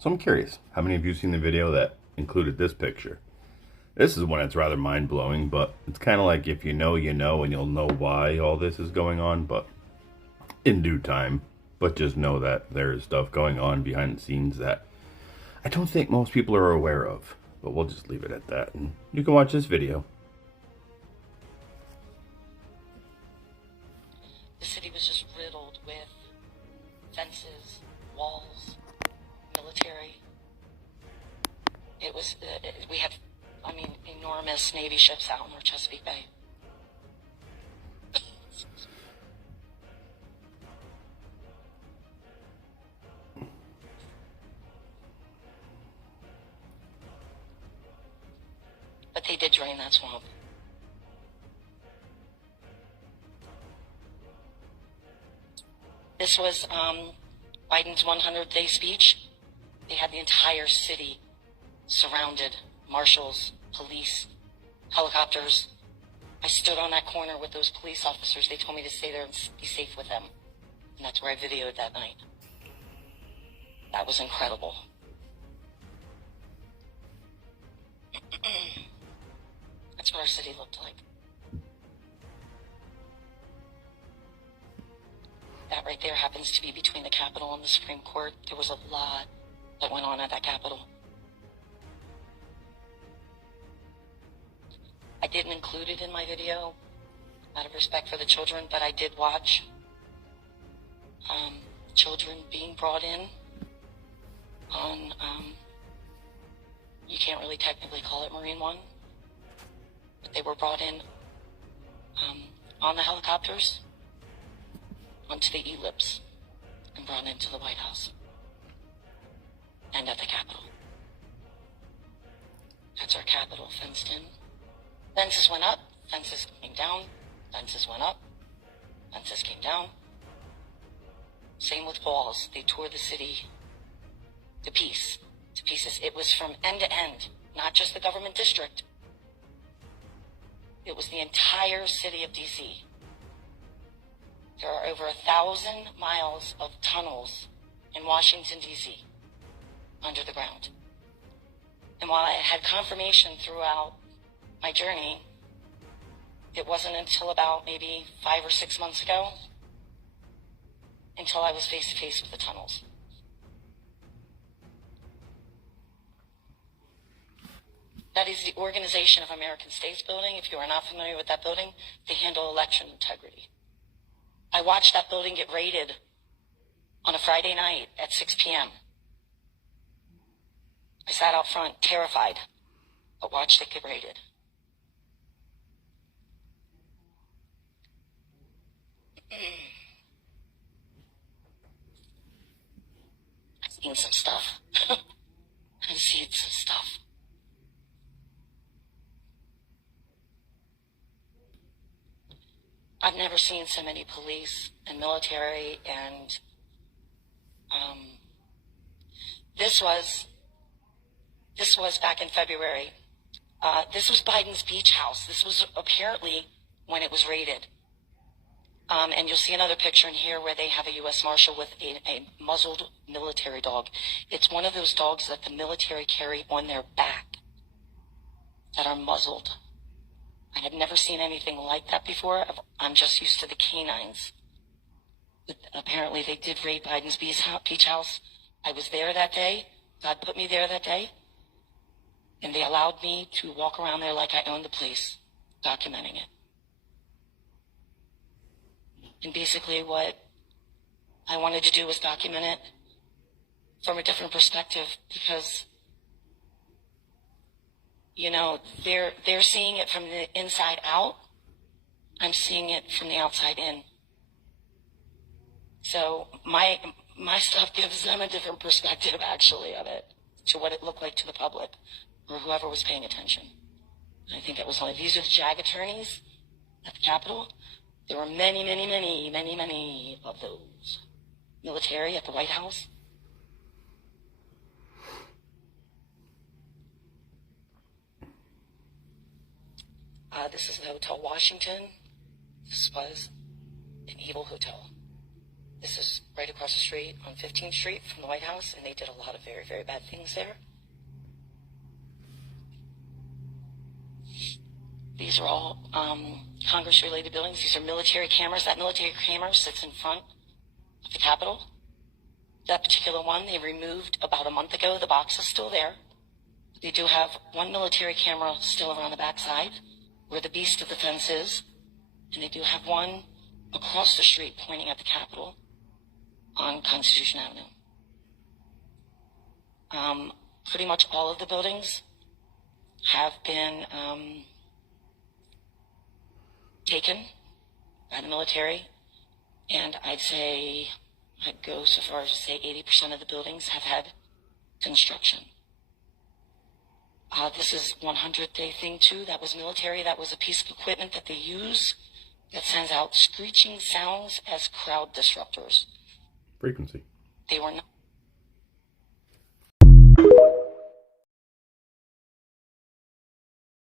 So I'm curious, how many of you seen the video that included this picture? This is one that's rather mind-blowing, but it's kind of like if you know, you know, and you'll know why all this is going on, but in due time. But just know that there's stuff going on behind the scenes that I don't think most people are aware of. But we'll just leave it at that, and you can watch this video. The city was just riddled with fences, walls, military. It was, we had, enormous Navy ships out in our Chesapeake Bay. But they did drain that swamp. This was Biden's 100-day speech. They had the entire city surrounded, marshals, police, helicopters. I stood on that corner with those police officers. They told me to stay there and be safe with them. And that's where I videoed that night. That was incredible. That's what our city looked like. That right there happens to be between the Capitol and the Supreme Court. There was a lot that went on at that Capitol. I didn't include it in my video out of respect for the children, but I did watch children being brought in on, you can't really technically call it Marine One, but they were brought in on the helicopters onto the ellipse and brought into the White House and at the Capitol. That's our Capitol, fenced in. Fences went up, fences came down, fences went up, fences came down. Same with walls. They tore the city to pieces. It was from end to end, not just the government district. It was the entire city of DC. There are over 1,000 miles of tunnels in Washington, D.C. under the ground. And while I had confirmation throughout my journey, it wasn't until about maybe 5 or 6 months ago until I was face to face with the tunnels. That is the Organization of American States building. If you are not familiar with that building, they handle election integrity. I watched that building get raided on a Friday night at 6 p.m. I sat out front, terrified, but watched it get raided. I've seen some stuff. I've seen some stuff. I've never seen so many police and military, and this was back in February. This was Biden's beach house. This was apparently when it was raided. And you'll see another picture in here where they have a U.S. Marshal with a muzzled military dog. It's one of those dogs that the military carry on their back that are muzzled. I had never seen anything like that before. I'm just used to the canines. But apparently they did raid Biden's beach house. I was there that day. God put me there that day. And they allowed me to walk around there like I owned the place, documenting it. And basically what I wanted to do was document it from a different perspective, because you know, they're seeing it from the inside out. I'm seeing it from the outside in. So my stuff gives them a different perspective, actually, of it, to what it looked like to the public or whoever was paying attention. I think it was like, these are the JAG attorneys at the Capitol. There were many, many, many, many, many of those. Military at the White House. This is the Hotel Washington. This was an evil hotel. This is right across the street on 15th Street from the White House, and they did a lot of very, very bad things there. These are all Congress-related buildings. These are military cameras. That military camera sits in front of the Capitol. That particular one, they removed about a month ago. The box is still there. They do have one military camera still around the backside where the beast of the fence is. And they do have one across the street pointing at the Capitol on Constitution Avenue. Pretty much all of the buildings have been taken by the military, and I'd go so far as to say 80% of the buildings have had construction. This is 100th day thing too. That was military. That was a piece of equipment that they use that sends out screeching sounds as crowd disruptors. Frequency. They were not